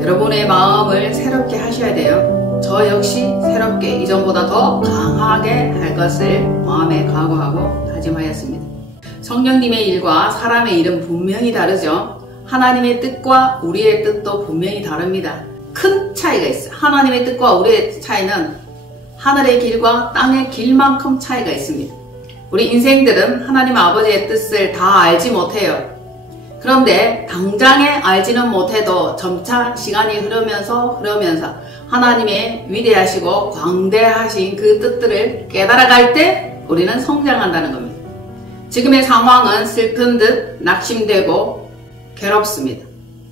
여러분의 마음을 새롭게 하셔야 돼요. 저 역시 새롭게 이전보다 더 강하게 할 것을 마음에 각오하고 다짐하였습니다. 성령님의 일과 사람의 일은 분명히 다르죠. 하나님의 뜻과 우리의 뜻도 분명히 다릅니다. 큰 차이가 있어요. 하나님의 뜻과 우리의 차이는 하늘의 길과 땅의 길만큼 차이가 있습니다. 우리 인생들은 하나님 아버지의 뜻을 다 알지 못해요. 그런데 당장에 알지는 못해도 점차 시간이 흐르면서 하나님의 위대하시고 광대하신 그 뜻들을 깨달아갈 때 우리는 성장한다는 겁니다. 지금의 상황은 슬픈 듯 낙심되고 괴롭습니다.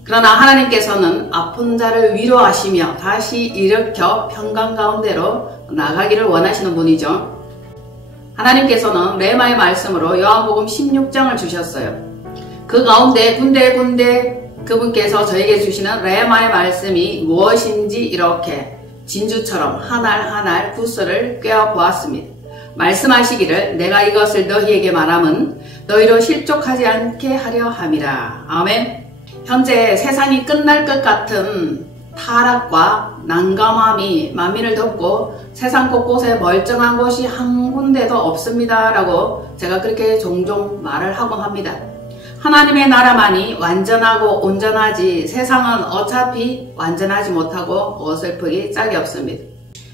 그러나 하나님께서는 아픈 자를 위로하시며 다시 일으켜 평강 가운데로 나가기를 원하시는 분이죠. 하나님께서는 레마의 말씀으로 요한복음 16장을 주셨어요. 그 가운데 군데군데 그분께서 저에게 주시는 레마의 말씀이 무엇인지 이렇게 진주처럼 하나알 하나알 구슬을 꿰어보았습니다. 말씀하시기를 내가 이것을 너희에게 말함은 너희로 실족하지 않게 하려 함이라. 아멘. 현재 세상이 끝날 것 같은 타락과 난감함이 만민을 덮고 세상 곳곳에 멀쩡한 곳이 한 군데도 없습니다 라고 제가 그렇게 종종 말을 하곤 합니다. 하나님의 나라만이 완전하고 온전하지 세상은 어차피 완전하지 못하고 어설프기 짝이 없습니다.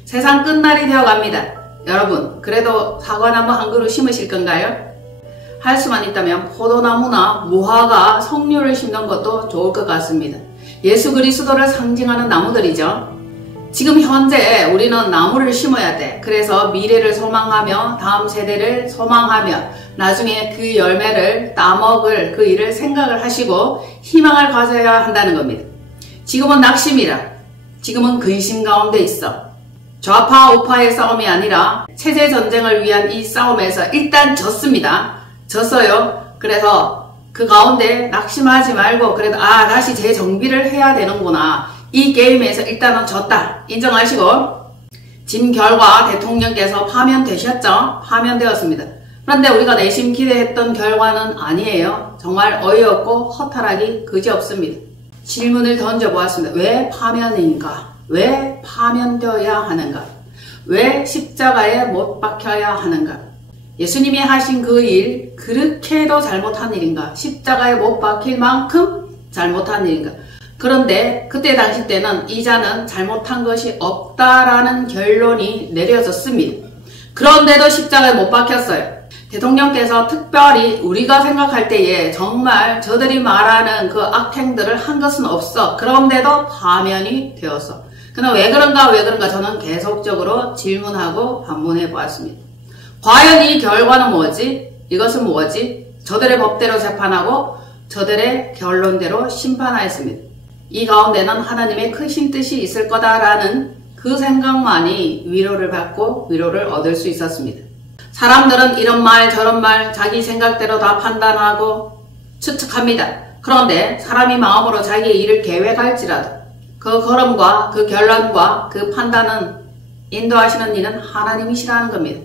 세상 끝날이 되어갑니다. 여러분 그래도 사과나무 한 그루 심으실 건가요? 할 수만 있다면 포도나무나 무화과, 석류를 심는 것도 좋을 것 같습니다. 예수 그리스도를 상징하는 나무들이죠. 지금 현재 우리는 나무를 심어야 돼. 그래서 미래를 소망하며 다음 세대를 소망하며 나중에 그 열매를 따먹을 그 일을 생각을 하시고 희망을 가져야 한다는 겁니다. 지금은 낙심이라. 지금은 근심 가운데 있어. 좌파 우파의 싸움이 아니라 체제 전쟁을 위한 이 싸움에서 일단 졌습니다. 졌어요. 그래서 그 가운데 낙심하지 말고 그래도 다시 재정비를 해야 되는구나. 이 게임에서 일단은 졌다 인정하시고 진 결과 대통령께서 파면되셨죠? 파면되었습니다. 그런데 우리가 내심 기대했던 결과는 아니에요. 정말 어이없고 허탈하기 그지없습니다. 질문을 던져보았습니다. 왜 파면인가? 왜 파면되어야 하는가? 왜 십자가에 못 박혀야 하는가? 예수님이 하신 그 일 그렇게도 잘못한 일인가? 십자가에 못 박힐 만큼 잘못한 일인가? 그런데 그때 당시 때는 이 자는 잘못한 것이 없다라는 결론이 내려졌습니다. 그런데도 십자가에 못 박혔어요. 대통령께서 특별히 우리가 생각할 때에 정말 저들이 말하는 그 악행들을 한 것은 없어. 그런데도 파면이 되었어. 그러나 왜 그런가 저는 계속적으로 질문하고 반문해 보았습니다. 과연 이 결과는 뭐지? 이것은 뭐지? 저들의 법대로 재판하고 저들의 결론대로 심판하였습니다. 이 가운데는 하나님의 크신 뜻이 있을 거다라는 그 생각만이 위로를 받고 위로를 얻을 수 있었습니다. 사람들은 이런 말 저런 말 자기 생각대로 다 판단하고 추측합니다. 그런데 사람이 마음으로 자기의 일을 계획할지라도 그 걸음과 그 결론과 그 판단은 인도하시는 이는 하나님이시라는 겁니다.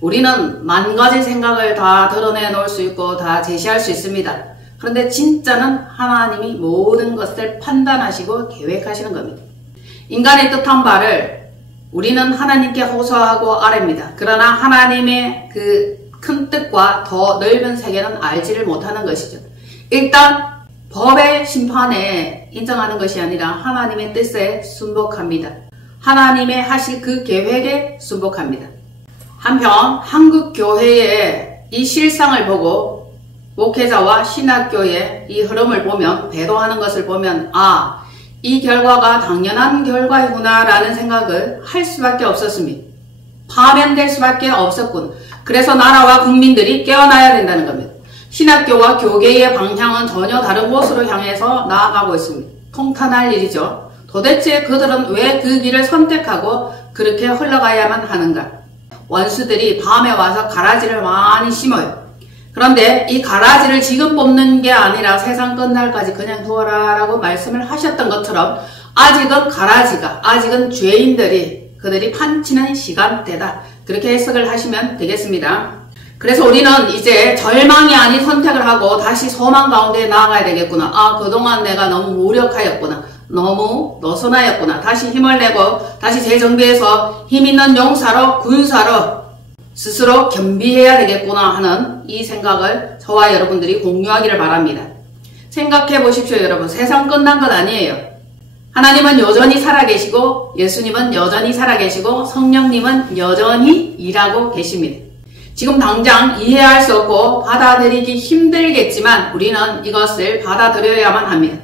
우리는 만 가지 생각을 다 드러내 놓을 수 있고 다 제시할 수 있습니다. 그런데 진짜는 하나님이 모든 것을 판단하시고 계획하시는 겁니다. 인간의 뜻한 바를 우리는 하나님께 호소하고 아뢰입니다. 그러나 하나님의 그 큰 뜻과 더 넓은 세계는 알지를 못하는 것이죠. 일단 법의 심판에 인정하는 것이 아니라 하나님의 뜻에 순복합니다. 하나님의 하실 그 계획에 순복합니다. 한편 한국 교회의 이 실상을 보고 목회자와 신학교의 이 흐름을 보면 배도하는 것을 보면 이 결과가 당연한 결과이구나 라는 생각을 할 수밖에 없었습니다. 파면될 수밖에 없었군. 그래서 나라와 국민들이 깨어나야 된다는 겁니다. 신학교와 교계의 방향은 전혀 다른 곳으로 향해서 나아가고 있습니다. 통탄할 일이죠. 도대체 그들은 왜 그 길을 선택하고 그렇게 흘러가야만 하는가? 원수들이 밤에 와서 가라지를 많이 심어요. 그런데 이 가라지를 지금 뽑는 게 아니라 세상 끝날까지 그냥 두어라 라고 말씀을 하셨던 것처럼 아직은 가라지가, 아직은 죄인들이 그들이 판치는 시간대다. 그렇게 해석을 하시면 되겠습니다. 그래서 우리는 이제 절망이 아닌 선택을 하고 다시 소망 가운데 나아가야 되겠구나. 그동안 내가 너무 무력하였구나. 너무 너선하였구나. 다시 힘을 내고 다시 재정비해서 힘있는 용사로 군사로 스스로 겸비해야 되겠구나 하는 이 생각을 저와 여러분들이 공유하기를 바랍니다. 생각해 보십시오, 여러분. 세상 끝난 것 아니에요. 하나님은 여전히 살아계시고 예수님은 여전히 살아계시고 성령님은 여전히 일하고 계십니다. 지금 당장 이해할 수 없고 받아들이기 힘들겠지만 우리는 이것을 받아들여야만 합니다.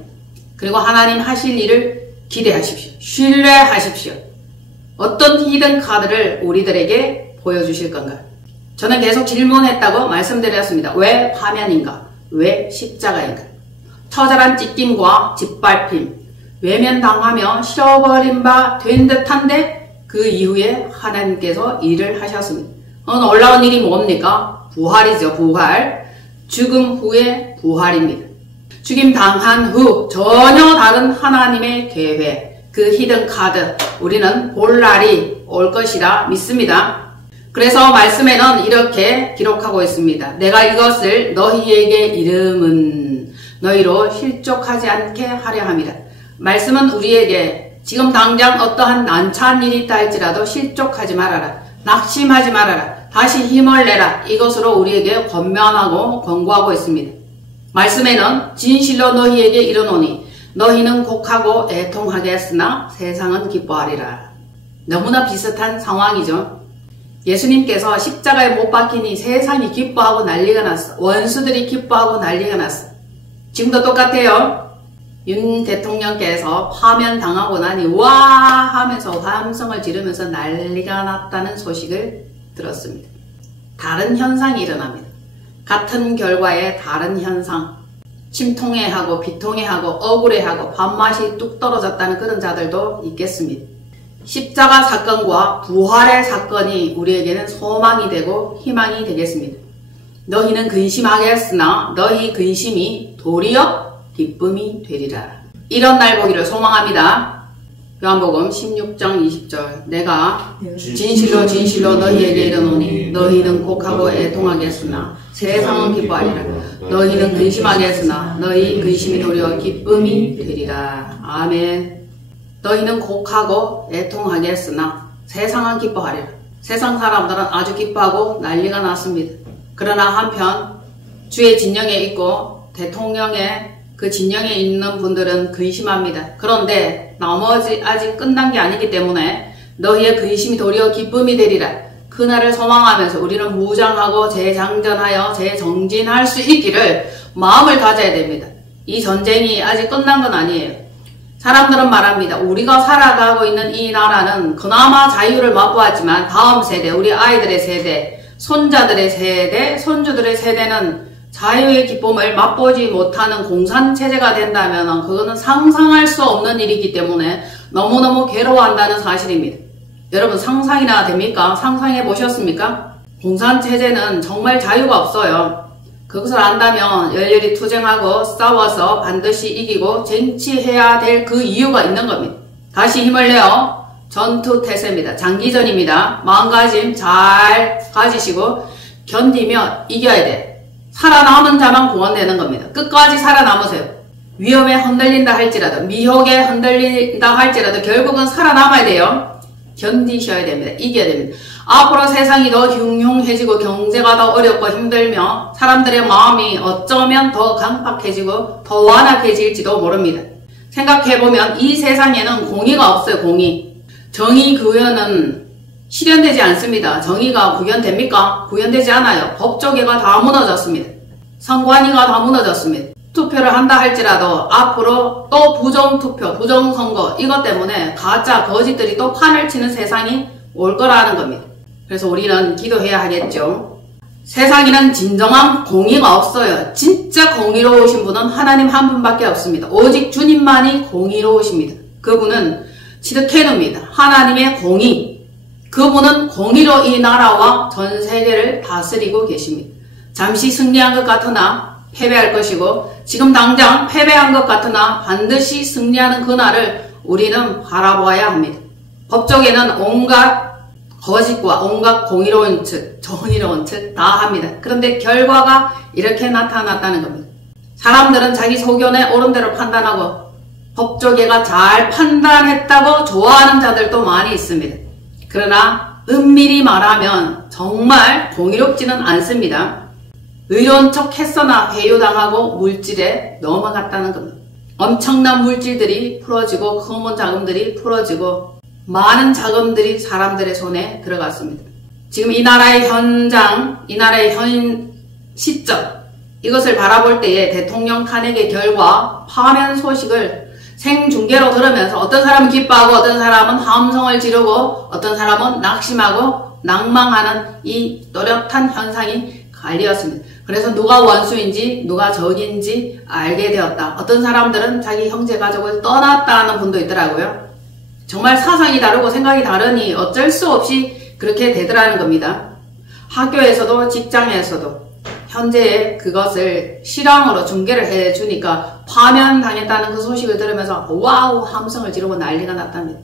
그리고 하나님 하실 일을 기대하십시오. 신뢰하십시오. 어떤 히든 카드를 우리들에게 보여주실 건가? 저는 계속 질문했다고 말씀드렸습니다. 왜 파면인가? 왜 십자가인가? 처절한 찢김과 짓밟힘, 외면당하며 실어버린 바 된 듯한데 그 이후에 하나님께서 일을 하셨습니다. 놀라운 일이 뭡니까? 부활이죠. 부활. 죽음 후에 부활입니다. 죽임 당한 후 전혀 다른 하나님의 계획, 그 히든 카드, 우리는 볼 날이 올 것이라 믿습니다. 그래서 말씀에는 이렇게 기록하고 있습니다. 내가 이것을 너희에게 이름은 너희로 실족하지 않게 하려 함이라. 말씀은 우리에게 지금 당장 어떠한 난처한 일이 있다 할지라도 실족하지 말아라. 낙심하지 말아라. 다시 힘을 내라. 이것으로 우리에게 권면하고 권고하고 있습니다. 말씀에는 진실로 너희에게 이르노니 너희는 곡하고 애통하게 했으나 세상은 기뻐하리라. 너무나 비슷한 상황이죠. 예수님께서 십자가에 못 박히니 세상이 기뻐하고 난리가 났어. 원수들이 기뻐하고 난리가 났어. 지금도 똑같아요. 윤 대통령께서 파면 당하고 나니 와 하면서 함성을 지르면서 난리가 났다는 소식을 들었습니다. 다른 현상이 일어납니다. 같은 결과에 다른 현상. 침통해하고 비통해하고 억울해하고 밥맛이 뚝 떨어졌다는 그런 자들도 있겠습니다. 십자가 사건과 부활의 사건이 우리에게는 소망이 되고 희망이 되겠습니다. 너희는 근심하겠으나 너희 근심이 도리어 기쁨이 되리라. 이런 날 보기를 소망합니다. 요한복음 16장 20절 내가 진실로 진실로 너희에게 이르노니 너희는 곡하고 애통하겠으나 세상은 기뻐하리라. 너희는 근심하겠으나 너희 근심이 도리어 기쁨이 되리라. 아멘. 너희는 곡하고 애통하겠으나 세상은 기뻐하리라. 세상 사람들은 아주 기뻐하고 난리가 났습니다. 그러나 한편 주의 진영에 있고 대통령의 그 진영에 있는 분들은 근심합니다. 그런데 나머지 아직 끝난 게 아니기 때문에 너희의 근심이 도리어 기쁨이 되리라. 그날을 소망하면서 우리는 무장하고 재장전하여 재정진할 수 있기를 마음을 가져야 됩니다. 이 전쟁이 아직 끝난 건 아니에요. 사람들은 말합니다. 우리가 살아가고 있는 이 나라는 그나마 자유를 맛보았지만 다음 세대, 우리 아이들의 세대, 손자들의 세대, 손주들의 세대는 자유의 기쁨을 맛보지 못하는 공산체제가 된다면 그거는 상상할 수 없는 일이기 때문에 너무너무 괴로워한다는 사실입니다. 여러분 상상이나 됩니까? 상상해 보셨습니까? 공산체제는 정말 자유가 없어요. 그것을 안다면 열렬히 투쟁하고 싸워서 반드시 이기고 쟁취해야 될 그 이유가 있는 겁니다. 다시 힘을 내어 전투태세입니다. 장기전입니다. 마음가짐 잘 가지시고 견디며 이겨야 돼. 살아남은 자만 구원되는 겁니다. 끝까지 살아남으세요. 위험에 흔들린다 할지라도 미혹에 흔들린다 할지라도 결국은 살아남아야 돼요. 견디셔야 됩니다. 이겨야 됩니다. 앞으로 세상이 더 흉흉해지고 경제가 더 어렵고 힘들며 사람들의 마음이 어쩌면 더 강팍해지고 더 완악해질지도 모릅니다. 생각해보면 이 세상에는 공의가 없어요. 공의. 정의 구현은 실현되지 않습니다. 정의가 구현됩니까? 구현되지 않아요. 법조계가 다 무너졌습니다. 선관위가 다 무너졌습니다. 투표를 한다 할지라도 앞으로 또 부정투표, 부정선거 이것 때문에 가짜 거짓들이 또 판을 치는 세상이 올 거라는 겁니다. 그래서 우리는 기도해야 하겠죠. 세상에는 진정한 공의가 없어요. 진짜 공의로우신 분은 하나님 한 분밖에 없습니다. 오직 주님만이 공의로우십니다. 그분은 치드케누입니다. 하나님의 공의. 그분은 공의로 이 나라와 전 세계를 다스리고 계십니다. 잠시 승리한 것 같으나 패배할 것이고 지금 당장 패배한 것 같으나 반드시 승리하는 그날을 우리는 바라보아야 합니다. 법조계는 온갖 거짓과 온갖 공의로운 척, 정의로운 척 다 합니다. 그런데 결과가 이렇게 나타났다는 겁니다. 사람들은 자기 소견에 옳은 대로 판단하고 법조계가 잘 판단했다고 좋아하는 자들도 많이 있습니다. 그러나 은밀히 말하면 정말 공의롭지는 않습니다. 의로운 척 했으나 회유당하고 물질에 넘어갔다는 겁니다. 엄청난 물질들이 풀어지고 검은 자금들이 풀어지고 많은 자금들이 사람들의 손에 들어갔습니다. 지금 이 나라의 현장, 이 나라의 현 시점, 이것을 바라볼 때에 대통령 탄핵의 결과 파면 소식을 생중계로 들으면서 어떤 사람은 기뻐하고 어떤 사람은 함성을 지르고 어떤 사람은 낙심하고 낭망하는 이 또렷한 현상이 갈리었습니다. 그래서 누가 원수인지 누가 적인지 알게 되었다. 어떤 사람들은 자기 형제 가족을 떠났다는 분도 있더라고요. 정말 사상이 다르고 생각이 다르니 어쩔 수 없이 그렇게 되더라는 겁니다. 학교에서도 직장에서도 현재의 그것을 실황으로 중계를 해주니까 파면당했다는 그 소식을 들으면서 와우 함성을 지르고 난리가 났답니다.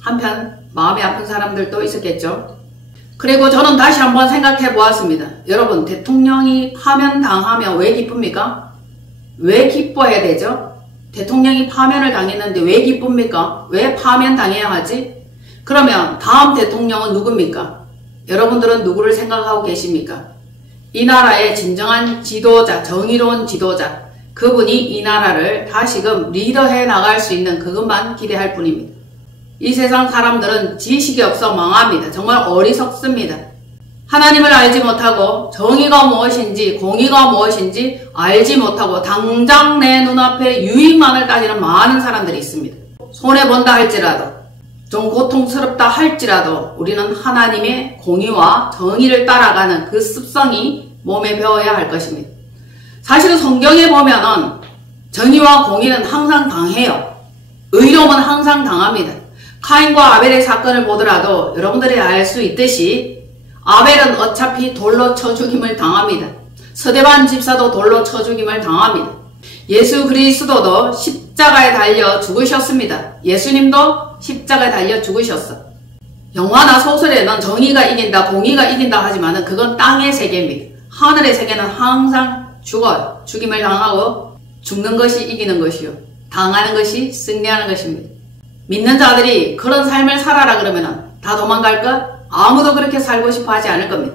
한편 마음이 아픈 사람들도 있었겠죠. 그리고 저는 다시 한번 생각해 보았습니다. 여러분, 대통령이 파면당하면 왜 기쁩니까? 왜 기뻐해야 되죠? 대통령이 파면을 당했는데 왜 기쁩니까? 왜 파면당해야 하지? 그러면 다음 대통령은 누굽니까? 여러분들은 누구를 생각하고 계십니까? 이 나라의 진정한 지도자, 정의로운 지도자, 그분이 이 나라를 다시금 리더해 나갈 수 있는 그것만 기대할 뿐입니다. 이 세상 사람들은 지식이 없어 망합니다. 정말 어리석습니다. 하나님을 알지 못하고 정의가 무엇인지 공의가 무엇인지 알지 못하고 당장 내 눈앞에 유익만을 따지는 많은 사람들이 있습니다. 손해본다 할지라도 좀 고통스럽다 할지라도 우리는 하나님의 공의와 정의를 따라가는 그 습성이 몸에 배워야 할 것입니다. 사실은 성경에 보면은 정의와 공의는 항상 당해요. 의로움은 항상 당합니다. 카인과 아벨의 사건을 보더라도 여러분들이 알 수 있듯이 아벨은 어차피 돌로 쳐 죽임을 당합니다. 서대반 집사도 돌로 쳐 죽임을 당합니다. 예수 그리스도도 십자가에 달려 죽으셨습니다. 예수님도 십자가에 달려 죽으셨어. 영화나 소설에는 정의가 이긴다, 공의가 이긴다 하지만 그건 땅의 세계입니다. 하늘의 세계는 항상 죽어요. 죽임을 당하고 죽는 것이 이기는 것이요. 당하는 것이 승리하는 것입니다. 믿는 자들이 그런 삶을 살아라 그러면 다 도망갈까? 아무도 그렇게 살고 싶어 하지 않을 겁니다.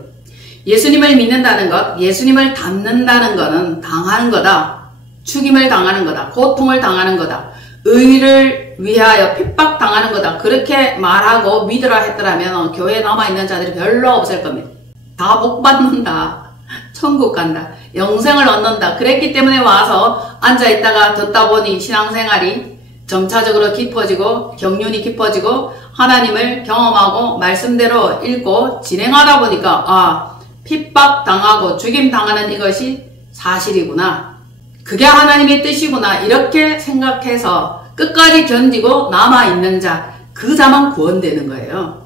예수님을 믿는다는 것, 예수님을 닮는다는 것은 당하는 거다. 죽임을 당하는 거다. 고통을 당하는 거다. 의를 위하여 핍박당하는 거다. 그렇게 말하고 믿으라 했더라면 교회에 남아있는 자들이 별로 없을 겁니다. 다 복받는다. 천국 간다. 영생을 얻는다. 그랬기 때문에 와서 앉아있다가 듣다 보니 신앙생활이 점차적으로 깊어지고 경륜이 깊어지고 하나님을 경험하고 말씀대로 읽고 진행하다 보니까 핍박당하고 죽임당하는 이것이 사실이구나. 그게 하나님의 뜻이구나. 이렇게 생각해서 끝까지 견디고 남아있는 자, 그 자만 구원되는 거예요.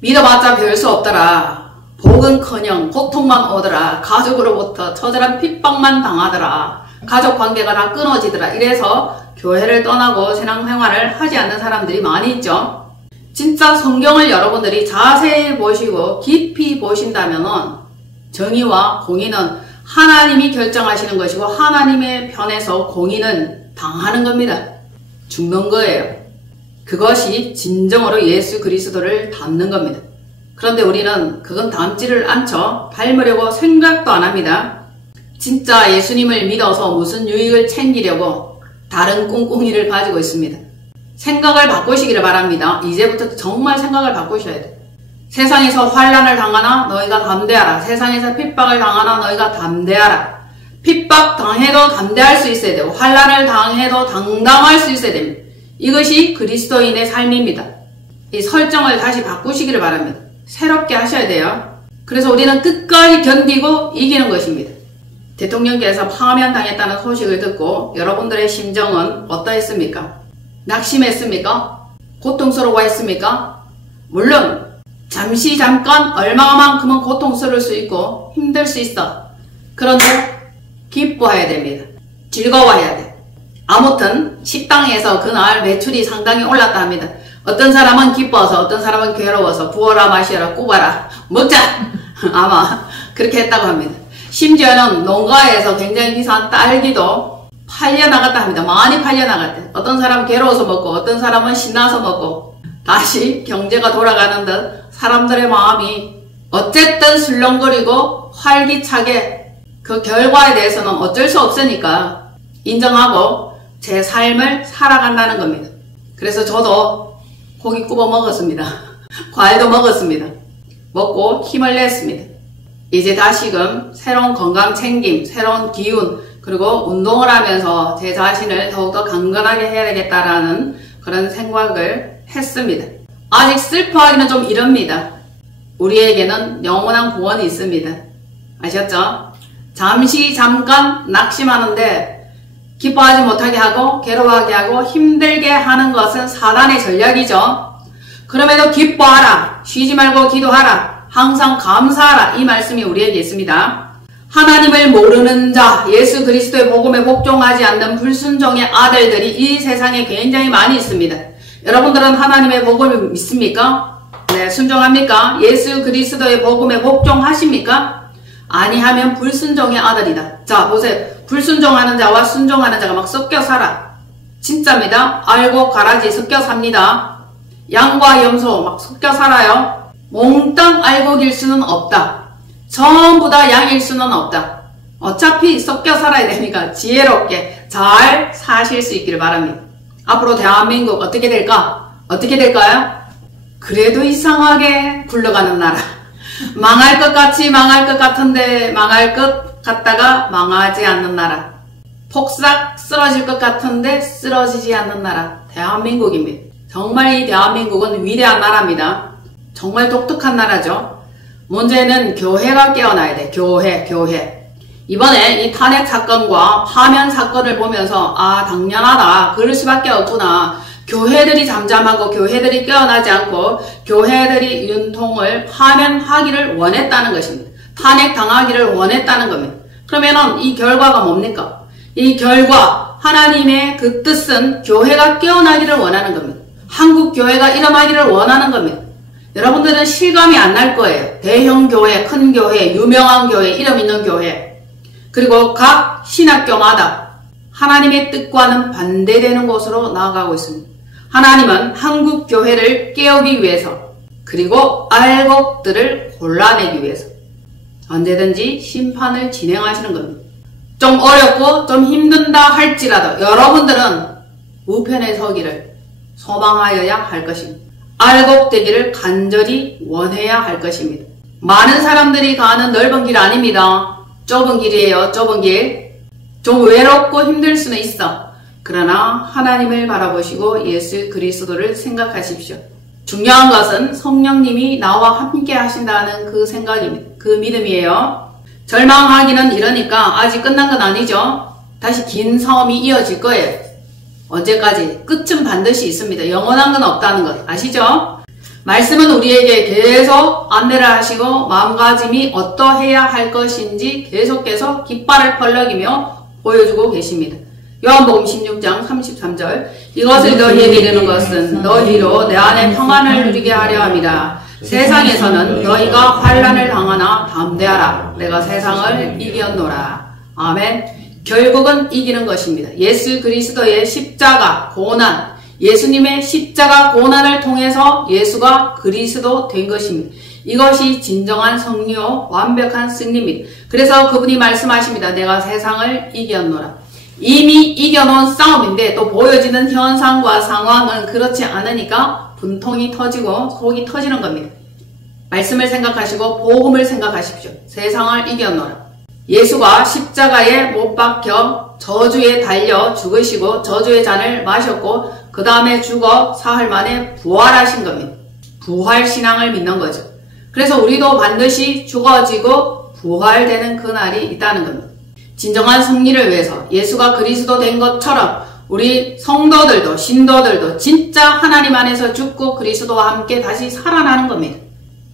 믿어봤자 별 수 없더라. 복은커녕 고통만 오더라. 가족으로부터 처절한 핍박만 당하더라. 가족관계가 다 끊어지더라. 이래서 교회를 떠나고 신앙생활을 하지 않는 사람들이 많이 있죠. 진짜 성경을 여러분들이 자세히 보시고 깊이 보신다면 정의와 공의는 하나님이 결정하시는 것이고 하나님의 편에서 공의는 당하는 겁니다. 죽는 거예요. 그것이 진정으로 예수 그리스도를 닮는 겁니다. 그런데 우리는 그건 닮지를 않죠. 닮으려고 생각도 안 합니다. 진짜 예수님을 믿어서 무슨 유익을 챙기려고 다른 꿍꿍이를 가지고 있습니다. 생각을 바꾸시기를 바랍니다. 이제부터 정말 생각을 바꾸셔야 돼요. 세상에서 환난을 당하나 너희가 담대하라. 세상에서 핍박을 당하나 너희가 담대하라. 핍박 당해도 담대할 수 있어야 되고 환난을 당해도 당당할 수 있어야 됩니다. 이것이 그리스도인의 삶입니다. 이 설정을 다시 바꾸시기를 바랍니다. 새롭게 하셔야 돼요. 그래서 우리는 끝까지 견디고 이기는 것입니다. 대통령께서 파면당했다는 소식을 듣고 여러분들의 심정은 어떠했습니까? 낙심했습니까? 고통스러워했습니까? 물론 잠깐 얼마만큼은 고통스러울 수 있고 힘들 수 있어. 그런데 기뻐해야 됩니다. 즐거워해야 돼. 아무튼 식당에서 그날 매출이 상당히 올랐다 합니다. 어떤 사람은 기뻐서 어떤 사람은 괴로워서 부어라 마셔라 꼽아라 먹자 아마 그렇게 했다고 합니다. 심지어는 농가에서 굉장히 비싼 딸기도 팔려나갔다 합니다. 많이 팔려나갔대. 어떤 사람은 괴로워서 먹고 어떤 사람은 신나서 먹고 다시 경제가 돌아가는 듯 사람들의 마음이 어쨌든 술렁거리고 활기차게 그 결과에 대해서는 어쩔 수 없으니까 인정하고 제 삶을 살아간다는 겁니다. 그래서 저도 고기 구워 먹었습니다. 과일도 먹었습니다. 먹고 힘을 냈습니다. 이제 다시금 새로운 건강 챙김, 새로운 기운, 그리고 운동을 하면서 제 자신을 더욱더 강건하게 해야 되겠다라는 그런 생각을 했습니다. 아직 슬퍼하기는 좀 이릅니다. 우리에게는 영원한 구원이 있습니다. 아셨죠? 잠깐 낙심하는데 기뻐하지 못하게 하고 괴로워하게 하고 힘들게 하는 것은 사단의 전략이죠. 그럼에도 기뻐하라, 쉬지 말고 기도하라, 항상 감사하라, 이 말씀이 우리에게 있습니다. 하나님을 모르는 자, 예수 그리스도의 복음에 복종하지 않는 불순종의 아들들이 이 세상에 굉장히 많이 있습니다. 여러분들은 하나님의 복음을 믿습니까? 네, 순종합니까? 예수 그리스도의 복음에 복종하십니까? 아니하면 불순종의 아들이다. 자, 보세요. 불순종하는 자와 순종하는 자가 막 섞여 살아. 진짜입니다. 알고 가라지 섞여 삽니다. 양과 염소 막 섞여 살아요. 몽땅 알곡일 수는 없다. 전부 다 양일 수는 없다. 어차피 섞여 살아야 되니까 지혜롭게 잘 사실 수 있기를 바랍니다. 앞으로 대한민국 어떻게 될까? 어떻게 될까요? 그래도 이상하게 굴러가는 나라. 망할 것 같이 망할 것 같은데 망할 것 같다가 망하지 않는 나라. 폭삭 쓰러질 것 같은데 쓰러지지 않는 나라. 대한민국입니다. 정말 이 대한민국은 위대한 나라입니다. 정말 독특한 나라죠. 문제는 교회가 깨어나야 돼. 교회. 이번에 이 탄핵 사건과 파면 사건을 보면서 아, 당연하다. 그럴 수밖에 없구나. 교회들이 잠잠하고 교회들이 깨어나지 않고 교회들이 윤통을 파면하기를 원했다는 것입니다. 탄핵당하기를 원했다는 겁니다. 그러면은 이 결과가 뭡니까? 이 결과, 하나님의 그 뜻은 교회가 깨어나기를 원하는 겁니다. 한국 교회가 일어나기를 원하는 겁니다. 여러분들은 실감이 안 날 거예요. 대형 교회, 큰 교회, 유명한 교회, 이름 있는 교회, 그리고 각 신학교마다 하나님의 뜻과는 반대되는 곳으로 나아가고 있습니다. 하나님은 한국 교회를 깨우기 위해서, 그리고 알곡들을 골라내기 위해서 언제든지 심판을 진행하시는 겁니다. 좀 어렵고 좀 힘든다 할지라도 여러분들은 우편에 서기를 소망하여야 할 것입니다. 알곡되기를 간절히 원해야 할 것입니다. 많은 사람들이 가는 넓은 길 아닙니다. 좁은 길이에요. 좁은 길. 좀 외롭고 힘들 수는 있어. 그러나 하나님을 바라보시고 예수 그리스도를 생각하십시오. 중요한 것은 성령님이 나와 함께 하신다는 그 생각입니다. 그 믿음이에요. 절망하기는 이러니까 아직 끝난 건 아니죠. 다시 긴 싸움이 이어질 거예요. 언제까지? 끝은 반드시 있습니다. 영원한 건 없다는 것 아시죠? 말씀은 우리에게 계속 안내를 하시고 마음가짐이 어떠해야 할 것인지 계속해서 깃발을 펄럭이며 보여주고 계십니다. 요한복음 16장 33절 이것을 너희에게 이르는 것은 너희로 내 안에 평안을 누리게 하려 함이라. 세상에서는 너희가 환난을 당하나 담대하라. 내가 세상을 이겼노라. 아멘. 결국은 이기는 것입니다. 예수 그리스도의 십자가 고난, 예수님의 십자가 고난을 통해서 예수가 그리스도 된 것입니다. 이것이 진정한 승리요 완벽한 승리입니다. 그래서 그분이 말씀하십니다. 내가 세상을 이겼노라. 이미 이겨놓은 싸움인데 또 보여지는 현상과 상황은 그렇지 않으니까 분통이 터지고 속이 터지는 겁니다. 말씀을 생각하시고 복음을 생각하십시오. 세상을 이겨놓으라. 예수가 십자가에 못 박혀 저주에 달려 죽으시고 저주의 잔을 마셨고 그 다음에 죽어 사흘 만에 부활하신 겁니다. 부활신앙을 믿는 거죠. 그래서 우리도 반드시 죽어지고 부활되는 그날이 있다는 겁니다. 진정한 승리를 위해서 예수가 그리스도 된 것처럼 우리 성도들도 신도들도 진짜 하나님 안에서 죽고 그리스도와 함께 다시 살아나는 겁니다.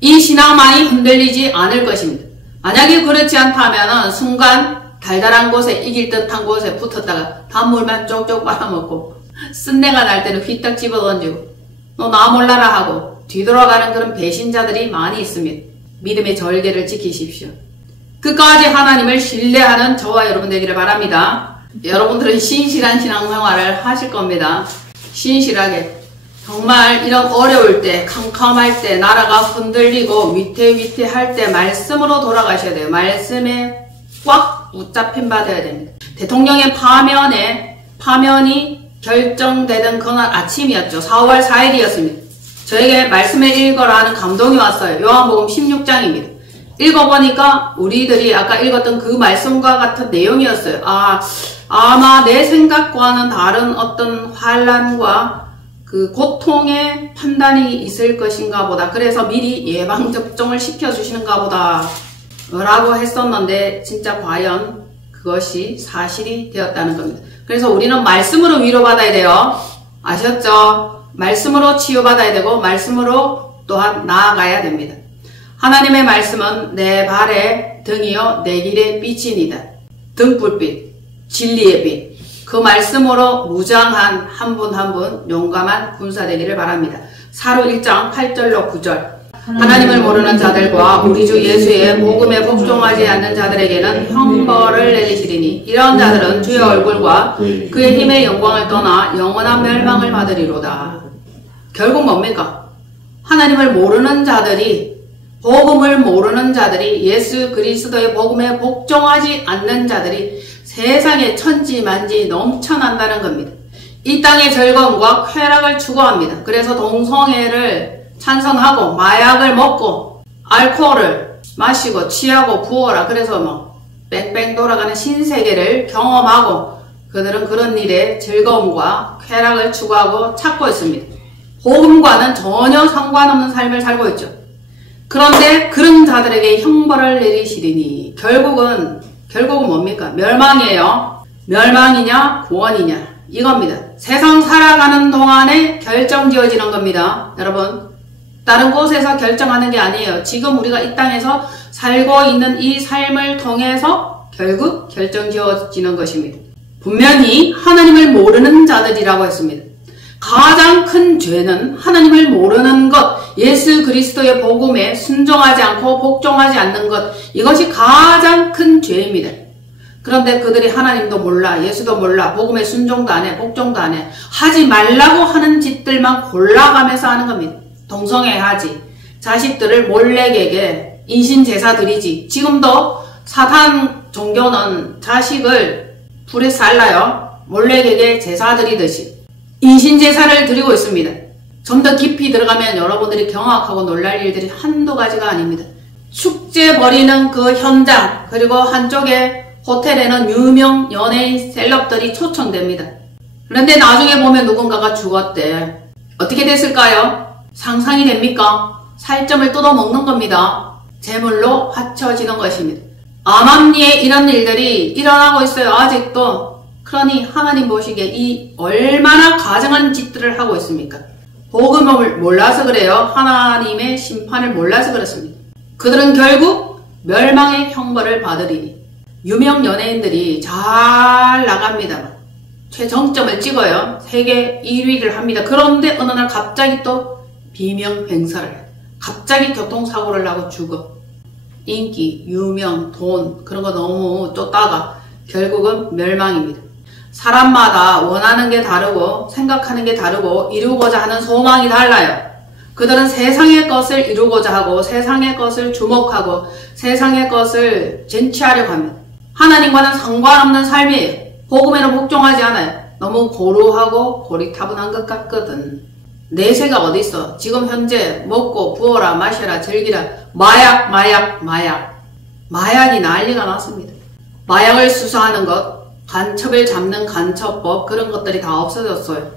이 신앙만이 흔들리지 않을 것입니다. 만약에 그렇지 않다면 순간 달달한 곳에 이길 듯한 곳에 붙었다가 단물만 쪽쪽 빨아먹고 쓴내가 날 때는 휘딱 집어던지고 너 나 몰라라 하고 뒤돌아가는 그런 배신자들이 많이 있습니다. 믿음의 절개를 지키십시오. 끝까지 하나님을 신뢰하는 저와 여러분 되기를 바랍니다. 여러분들은 신실한 신앙생활을 하실 겁니다. 신실하게. 정말 이런 어려울 때, 캄캄할 때, 나라가 흔들리고 위태위태할 때 말씀으로 돌아가셔야 돼요. 말씀에 꽉 붙잡힌 바 되어야 됩니다. 대통령의 파면이 결정되던 그날 아침이었죠. 4월 4일이었습니다. 저에게 말씀을 읽어라 하는 감동이 왔어요. 요한복음 16장입니다. 읽어보니까 우리들이 아까 읽었던 그 말씀과 같은 내용이었어요. 아마 내 생각과는 다른 어떤 환난과 그 고통의 판단이 있을 것인가 보다. 그래서 미리 예방접종을 시켜주시는가 보다 라고 했었는데 진짜 과연 그것이 사실이 되었다는 겁니다. 그래서 우리는 말씀으로 위로받아야 돼요. 아셨죠? 말씀으로 치유받아야 되고 말씀으로 또한 나아가야 됩니다. 하나님의 말씀은 내 발의 등이요 내 길의 빛이니이다. 등불빛, 진리의 빛. 그 말씀으로 무장한 한 분 한 분 용감한 군사 되기를 바랍니다. 사로 1장 8절로 9절. 하나님을 모르는 자들과 우리 주 예수의 복음에 복종하지 않는 자들에게는 형벌을 내리시리니 이런 자들은 주의 얼굴과 그의 힘의 영광을 떠나 영원한 멸망을 받으리로다. 결국 뭡니까? 하나님을 모르는 자들이, 복음을 모르는 자들이, 예수 그리스도의 복음에 복종하지 않는 자들이 세상에 천지만지 넘쳐난다는 겁니다. 이 땅의 즐거움과 쾌락을 추구합니다. 그래서 동성애를 찬성하고 마약을 먹고 알코올을 마시고 취하고 부어라. 그래서 뺑뺑 돌아가는 신세계를 경험하고 그들은 그런 일에 즐거움과 쾌락을 추구하고 찾고 있습니다. 복음과는 전혀 상관없는 삶을 살고 있죠. 그런데 그런 자들에게 형벌을 내리시리니 결국은 뭡니까? 멸망이에요. 멸망이냐 구원이냐 이겁니다. 세상 살아가는 동안에 결정지어지는 겁니다. 여러분, 다른 곳에서 결정하는 게 아니에요. 지금 우리가 이 땅에서 살고 있는 이 삶을 통해서 결국 결정지어지는 것입니다. 분명히 하나님을 모르는 자들이라고 했습니다. 가장 큰 죄는 하나님을 모르는 것, 예수 그리스도의 복음에 순종하지 않고 복종하지 않는 것, 이것이 가장 큰 죄입니다. 그런데 그들이 하나님도 몰라, 예수도 몰라, 복음에 순종도 안 해, 복종도 안 해. 하지 말라고 하는 짓들만 골라가면서 하는 겁니다. 동성애 하지, 자식들을 몰래에게 인신제사 드리지. 지금도 사탄 종교는 자식을 불에 살라요. 몰래에게 제사 드리듯이 인신제사를 드리고 있습니다. 좀 더 깊이 들어가면 여러분들이 경악하고 놀랄 일들이 한두 가지가 아닙니다. 축제 벌이는 그 현장, 그리고 한쪽에 호텔에는 유명 연예인 셀럽들이 초청됩니다. 그런데 나중에 보면 누군가가 죽었대. 어떻게 됐을까요? 상상이 됩니까? 살점을 뜯어먹는 겁니다. 제물로 바쳐지는 것입니다. 암암리에 이런 일들이 일어나고 있어요. 아직도. 그러니 하나님 보시기에 이 얼마나 가증한 짓들을 하고 있습니까? 복음을 몰라서 그래요. 하나님의 심판을 몰라서 그렇습니다. 그들은 결국 멸망의 형벌을 받으리니. 유명 연예인들이 잘 나갑니다. 최정점을 찍어요. 세계 1위를 합니다. 그런데 어느 날 갑자기 또 비명횡설을 해요. 갑자기 교통사고를 나고 죽어. 인기, 유명, 돈 그런 거 너무 쫓다가 결국은 멸망입니다. 사람마다 원하는 게 다르고 생각하는 게 다르고 이루고자 하는 소망이 달라요. 그들은 세상의 것을 이루고자 하고 세상의 것을 주목하고 세상의 것을 쟁취하려고 합니다. 하나님과는 상관없는 삶이에요. 복음에는 복종하지 않아요. 너무 고루하고 고리타분한 것 같거든. 내세가 어디 있어? 지금 현재 먹고 부어라 마셔라 즐기라 마약이 난리가 났습니다. 마약을 수사하는 것, 간첩을 잡는 간첩법 그런 것들이 다 없어졌어요.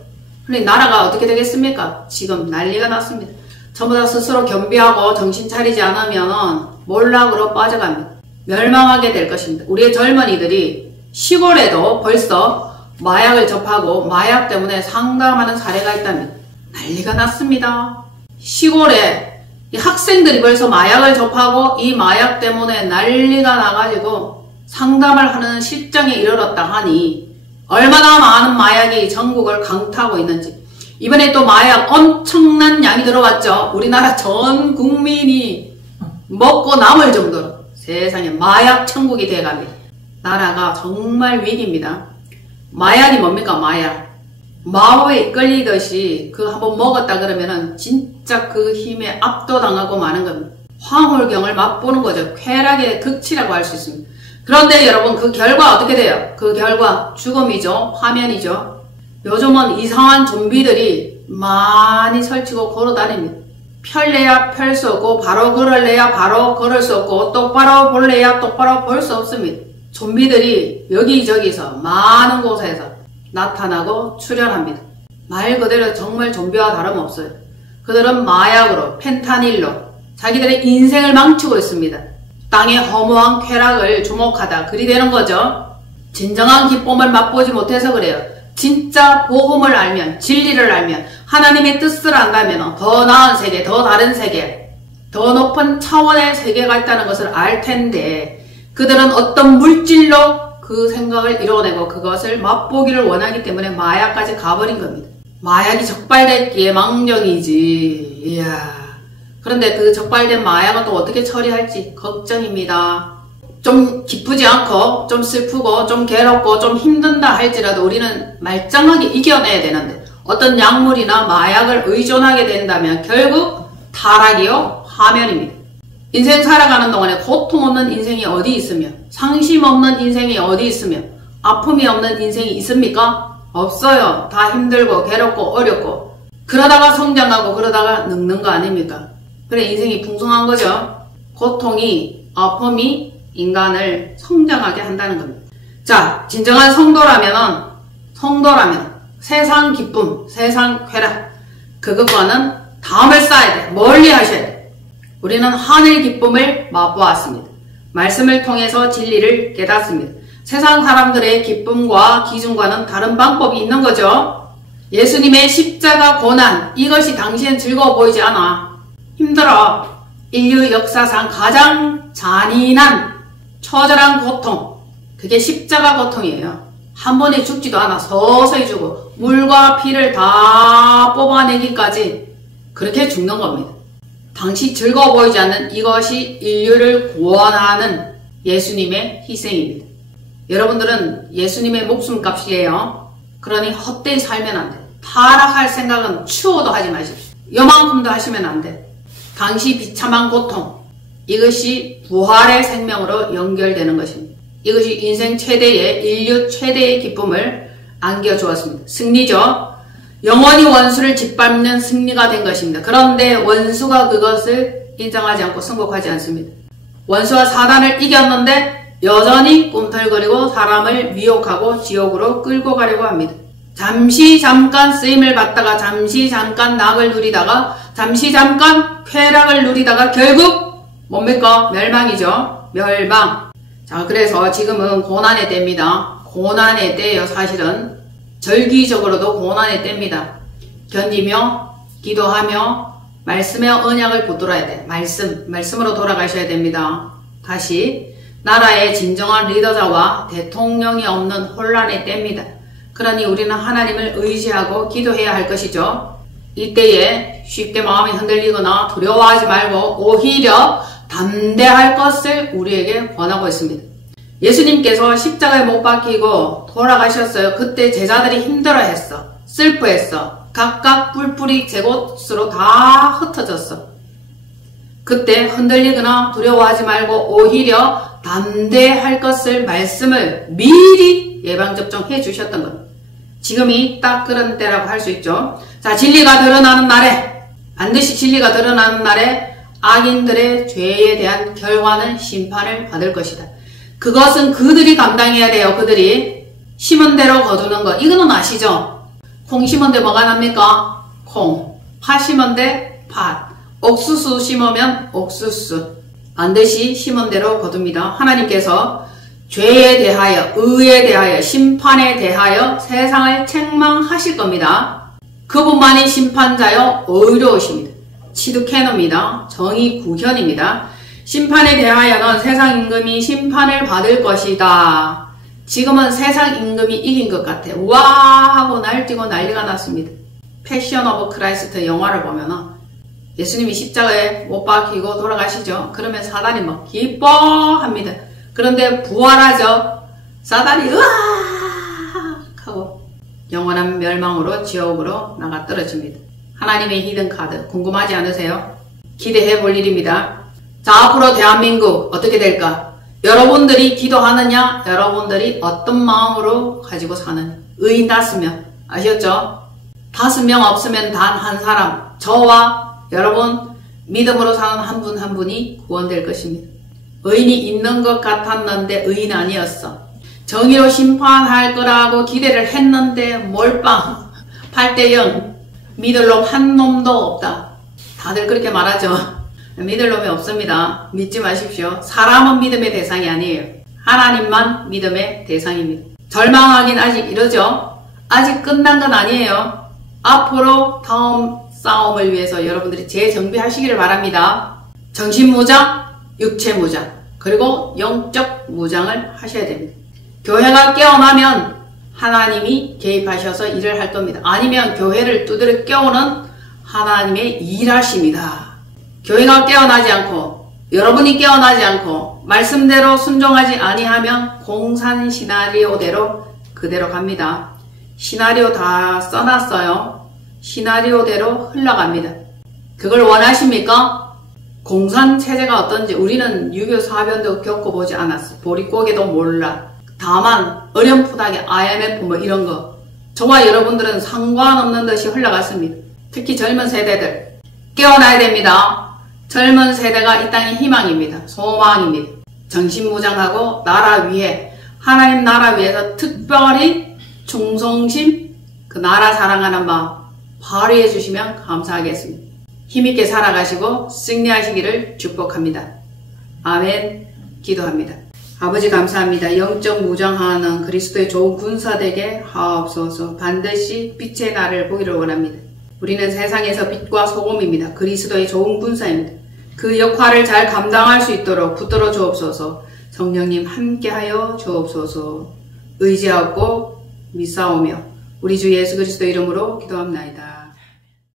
그런데 나라가 어떻게 되겠습니까? 지금 난리가 났습니다. 전부 다 스스로 겸비하고 정신 차리지 않으면 몰락으로 빠져갑니다. 멸망하게 될 것입니다. 우리의 젊은이들이 시골에도 벌써 마약을 접하고 마약 때문에 상담하는 사례가 있답니다. 난리가 났습니다. 시골에 이 학생들이 벌써 마약을 접하고 이 마약 때문에 난리가 나가지고 상담을 하는 실정에 이르렀다 하니 얼마나 많은 마약이 전국을 강타하고 있는지. 이번에 또 마약 엄청난 양이 들어왔죠. 우리나라 전 국민이 먹고 남을 정도로 세상에 마약 천국이 돼갑니다. 나라가 정말 위기입니다. 마약이 뭡니까? 마약. 마호에 이끌리듯이 그 한번 먹었다 그러면은 진짜 그 힘에 압도당하고 마는 겁니다. 황홀경을 맛보는 거죠. 쾌락의 극치라고 할 수 있습니다. 그런데 여러분 그 결과 어떻게 돼요? 그 결과 죽음이죠. 화면이죠. 요즘은 이상한 좀비들이 많이 설치고 걸어다닙니다. 펼래야 펼 수 없고 바로 걸을래야 바로 걸을 수 없고 똑바로 볼래야 똑바로 볼 수 없습니다. 좀비들이 여기저기서 많은 곳에서 나타나고 출현합니다. 말 그대로 정말 좀비와 다름없어요. 그들은 마약으로 펜타닐로 자기들의 인생을 망치고 있습니다. 땅의 허무한 쾌락을 주목하다 그리 되는 거죠. 진정한 기쁨을 맛보지 못해서 그래요. 진짜 복음을 알면, 진리를 알면, 하나님의 뜻을 안다면 더 나은 세계, 더 다른 세계, 더 높은 차원의 세계가 있다는 것을 알 텐데 그들은 어떤 물질로 그 생각을 이뤄내고 그것을 맛보기를 원하기 때문에 마약까지 가버린 겁니다. 마약이 적발됐기에 망정이지. 이야. 그런데 그 적발된 마약은 또 어떻게 처리할지 걱정입니다. 좀 기쁘지 않고 좀 슬프고 좀 괴롭고 좀 힘든다 할지라도 우리는 말짱하게 이겨내야 되는데 어떤 약물이나 마약을 의존하게 된다면 결국 타락이요 화면입니다. 인생 살아가는 동안에 고통 없는 인생이 어디 있으며 상심 없는 인생이 어디 있으며 아픔이 없는 인생이 있습니까? 없어요. 다 힘들고 괴롭고 어렵고 그러다가 성장하고 그러다가 늙는 거 아닙니까? 그래 인생이 풍성한 거죠. 고통이 아픔이 인간을 성장하게 한다는 겁니다. 자, 진정한 성도라면 세상 기쁨, 세상 쾌락 그것과는 담을 쌓아야 돼. 멀리 하셔야 돼. 우리는 하늘 기쁨을 맛보았습니다. 말씀을 통해서 진리를 깨닫습니다. 세상 사람들의 기쁨과 기준과는 다른 방법이 있는 거죠. 예수님의 십자가 고난 이것이 당시엔 즐거워 보이지 않아. 힘들어. 인류 역사상 가장 잔인한 처절한 고통 그게 십자가 고통이에요. 한 번에 죽지도 않아. 서서히 죽어. 물과 피를 다 뽑아내기까지 그렇게 죽는 겁니다. 당시 즐거워 보이지 않는 이것이 인류를 구원하는 예수님의 희생입니다. 여러분들은 예수님의 목숨값이에요. 그러니 헛되이 살면 안 돼. 타락할 생각은 추호도 하지 마십시오. 요만큼도 하시면 안 돼. 당시 비참한 고통 이것이 부활의 생명으로 연결되는 것입니다. 이것이 인생 최대의 인류 최대의 기쁨을 안겨주었습니다. 승리죠. 영원히 원수를 짓밟는 승리가 된 것입니다. 그런데 원수가 그것을 인정하지 않고 승복하지 않습니다. 원수와 사단을 이겼는데 여전히 꿈틀거리고 사람을 미혹하고 지옥으로 끌고 가려고 합니다. 잠시 잠깐 쓰임을 받다가 잠시 잠깐 낙을 누리다가 잠시 잠깐 쾌락을 누리다가 결국 뭡니까? 멸망이죠. 멸망. 자, 그래서 지금은 고난의 때입니다. 고난의 때예요. 사실은 절기적으로도 고난의 때입니다. 견디며 기도하며 말씀의 언약을 붙들어야 돼. 말씀으로 돌아가셔야 됩니다. 다시 나라의 진정한 리더자와 대통령이 없는 혼란의 때입니다. 그러니 우리는 하나님을 의지하고 기도해야 할 것이죠. 이때에 쉽게 마음이 흔들리거나 두려워하지 말고 오히려 담대할 것을 우리에게 권하고 있습니다. 예수님께서 십자가에 못 박히고 돌아가셨어요. 그때 제자들이 힘들어했어. 슬퍼했어. 각각 뿔뿔이 제 곳으로 다 흩어졌어. 그때 흔들리거나 두려워하지 말고 오히려 담대할 것을 말씀을 미리 예방접종해 주셨던 것. 지금이 딱 그런 때라고 할 수 있죠. 자, 진리가 드러나는 날에 반드시 진리가 드러나는 날에 악인들의 죄에 대한 결과는 심판을 받을 것이다. 그것은 그들이 감당해야 돼요. 그들이 심은 대로 거두는 것. 이거는 아시죠? 콩 심은 데 뭐가 납니까? 콩. 팥 심은 데 팥. 옥수수 심으면 옥수수. 반드시 심은 대로 거둡니다. 하나님께서 죄에 대하여, 의에 대하여, 심판에 대하여 세상을 책망하실 겁니다. 그분만이 심판자요 의로우십니다. 치두케노입니다. 정의 구현입니다. 심판에 대하여는 세상 임금이 심판을 받을 것이다. 지금은 세상 임금이 이긴 것 같아. 와 하고 날뛰고 난리가 났습니다. 패션 오브 크라이스트 영화를 보면은 예수님이 십자가에 못 박히고 돌아가시죠. 그러면 사단이 막 기뻐합니다. 그런데 부활하죠. 사단이 으악 하고 영원한 멸망으로 지옥으로 나가 떨어집니다. 하나님의 히든카드 궁금하지 않으세요? 기대해 볼 일입니다. 자, 앞으로 대한민국 어떻게 될까? 여러분들이 기도하느냐? 여러분들이 어떤 마음으로 가지고 사느냐? 의인 5명 아셨죠? 5명 없으면 단 한 사람, 저와 여러분 믿음으로 사는 한 분 한 분이 구원될 것입니다. 의인이 있는 것 같았는데 의인 아니었어. 정의로 심판할 거라고 기대를 했는데 몰빵 8대0 믿을 놈 한 놈도 없다. 다들 그렇게 말하죠. 믿을 놈이 없습니다. 믿지 마십시오. 사람은 믿음의 대상이 아니에요. 하나님만 믿음의 대상입니다. 절망하긴 아직 이러죠. 아직 끝난 건 아니에요. 앞으로 다음 싸움을 위해서 여러분들이 재정비하시기를 바랍니다. 정신무장, 육체무장, 그리고 영적 무장을 하셔야 됩니다. 교회가 깨어나면 하나님이 개입하셔서 일을 할 겁니다. 아니면 교회를 두드려 깨우는 하나님의 일하십니다. 교회가 깨어나지 않고 여러분이 깨어나지 않고 말씀대로 순종하지 아니하면 공산 시나리오대로 그대로 갑니다. 시나리오 다 써놨어요. 시나리오대로 흘러갑니다. 그걸 원하십니까? 공산체제가 어떤지 우리는 유교 사변도 겪어보지 않았어. 보릿고개도 몰라. 다만 어렴풋하게 IMF 뭐 이런 거 저와 여러분들은 상관없는 듯이 흘러갔습니다. 특히 젊은 세대들 깨어나야 됩니다. 젊은 세대가 이 땅의 희망입니다. 소망입니다. 정신무장하고 나라 위해 하나님 나라 위해서 특별히 충성심 그 나라 사랑하는 마음 발휘해 주시면 감사하겠습니다. 힘있게 살아가시고 승리하시기를 축복합니다. 아멘. 기도합니다. 아버지 감사합니다. 영적 무장하는 그리스도의 좋은 군사 되게 하옵소서. 반드시 빛의 날을 보기를 원합니다. 우리는 세상에서 빛과 소금입니다. 그리스도의 좋은 군사입니다. 그 역할을 잘 감당할 수 있도록 붙들어 주옵소서. 성령님 함께하여 주옵소서. 의지하고 믿사오며 우리 주 예수 그리스도 이름으로 기도합나이다.